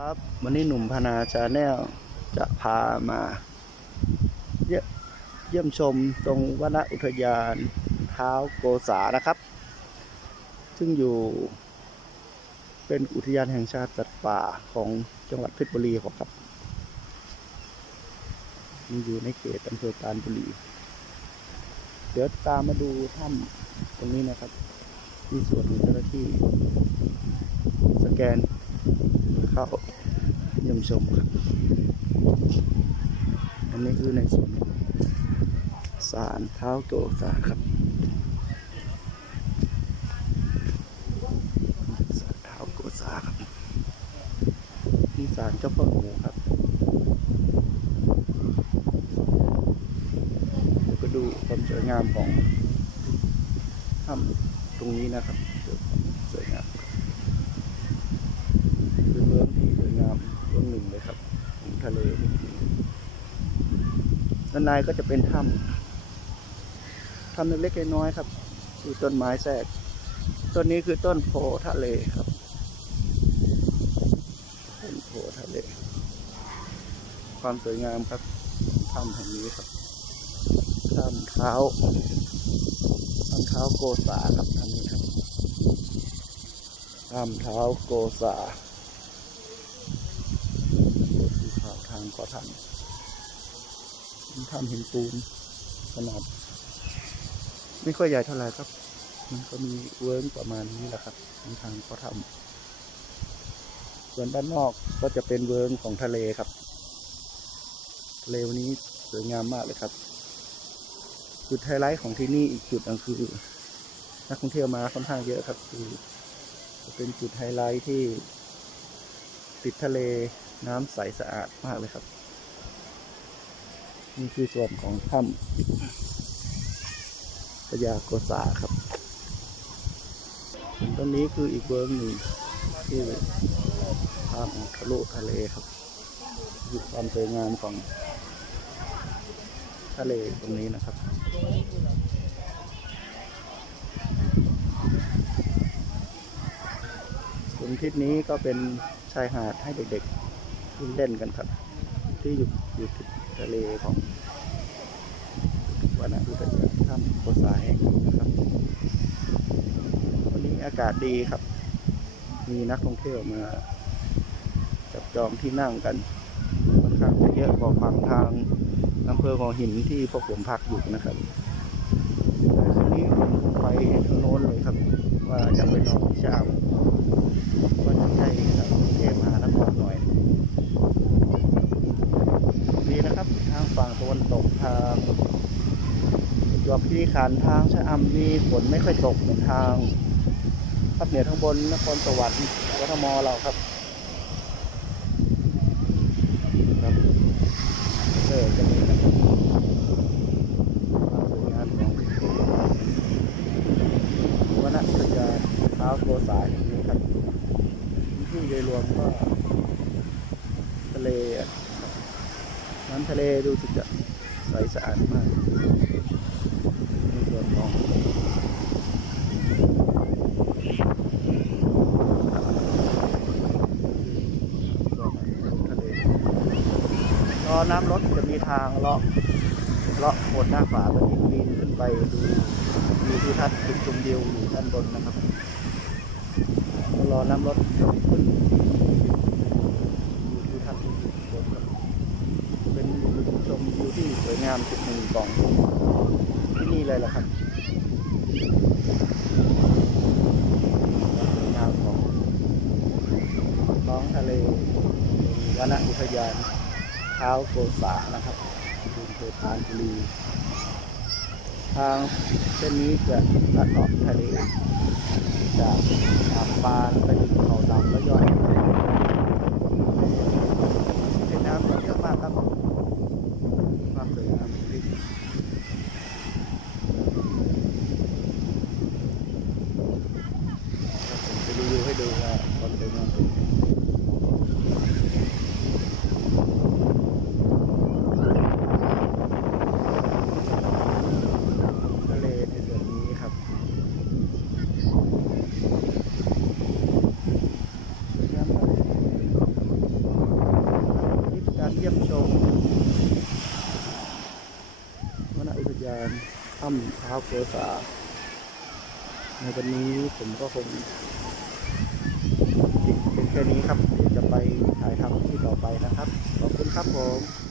ครับวันนี้หนุ่มพนาชาแนลจะพามา เยี่ยมชมตรงวนอุทยานเท้าโกษานะครับ ซึ่งอยู่ เป็นอุทยานแห่งชาติสัตว์ป่าของจังหวัดเพชรบุรีครับมันอยู่ในเขตอำเภอปานบุรี เดี๋ยวตามมาดูถ้ำตรงนี้นะครับ ที่ส่วนของเจ้าหน้าที่ สแกน เข้าเยี่ยมชมครับ อันนี้คือในส่วนของศาลเท้าโกษาครับศาลเท้าโกษาครับนี่ศาลเจ้าพ่อหนูครับเดี๋ยวก็ดูความสวยงามของถ้ำตรงนี้นะครับเดี๋ยวความสวยงาม เป็นเมืองที่สวยงามเมืองหนึ่งเลยครับของ ทะเลด้านในก็จะเป็นถ้ำถ้ำเล็กๆน้อยๆครับมีต้นไม้แทรกต้นนี้คือต้นโพทะเลครับต้นโพทะเล ความสวยงามครับถ้ำแห่งนี้ครับถ้ำเท้าถ้ำเท้าโกษาครับท่านนี้ครับถ้ำเท้าโกษา ภู เขาทางก่อทำทำหินปูนขนาด ไม่ค่อยใหญ่เท่าไหร่ครับ มันก็มีเวิร์กประมาณนี้แหละครับทางทางก่อทำส่วนด้านนอกก็จะเป็นเวิร์กของทะเลครับ ทะเลวันนี้สวยงามมากเลยครับ จุดไฮไลท์ของที่นี่อีกจุดหนึงคือนักท่องเที่ยวมาค่อนข้างเยอะครับ คือ เป็นจุดไฮไลท์ที่ติดทะเล น้ำใสสะอาดมากเลยครับ นี่คือส่วนของถ้ำพญาโกษาครับตรงนี้คืออีกเวิร์กหนึ่งที่ทางทะลุทะเลครับอยู่ความสวยงามของทะเลตรงนี้นะครับส่วนทิศนี้ก็เป็นชายหาดให้เด็กๆ วิ่งเล่นกันครับ ที่อยู่อยู่ติดทะเลของวรรณอุทยานถ้ำโกษาแห่งนี้นะครับ วันนี้อากาศดีครับ มีนักท่องเที่ยวมาจับจองที่นั่งกันค่อนข้างจะเยอะกว่าฝั่งทางอำเภอของหินที่พวกผมพักอยู่นะครับแต่คืนนี้ผมไปทางโน้นเลยครับ ว่าจะไปนอนที่ชาม ว่าจะใช้กับกรุงเทพมหานครหน่อย ดีนะครับทางฝั่งตะวันตกทางจวบคีรีขันทางชะอำนี่ฝนไม่ค่อยตกเหมือนทางภาคเหนือทางบนนครสวรรค์กทมเราครับครับเออจะมีนะครับความสวยงามของวรรณอุทยานเท้าโกษาแห่งนี้ครับที่โดย วมก็ทะเลน้ำทะเลดูสึกจะใสสะอาดมากในส่วนของทะเลรอน้ำลดจะมีทางเลาะเลาะโขดหน้าฝาตอนนี้ปีนขึ้นไปดูดูที่ทัศน์จุดชมวิวอยู่ด้านบนนะครับ รอน้ำรถขึ้นอยู่ที่ท่านที่อยู่บนเป็นชมวิวที่สวยงามจุดหนึ่งของที่นี่เลยล่ะครับสวยงามของท้องทะเลวรรณอุทยานเท้าโกษานะครับอำเภอปรานบุรี ทางเส้นนี้จะตัดออกทะเลจากตามปานไปถึงเขาดำแล้วย้อนเป็นน้ำเยอะมากครับความสวยงามที่ครับผมจะรีวิวให้ดูว่าความสวยงามเป็นยังไงทะเลในส่วนนี้ครับ สำเท้าเกษาในวันนี้ผมก็คงติดเป็นแค่นี้ครับ เดี๋ยวจะไปถ่ายทำที่ต่อไปนะครับ ขอบคุณครับผม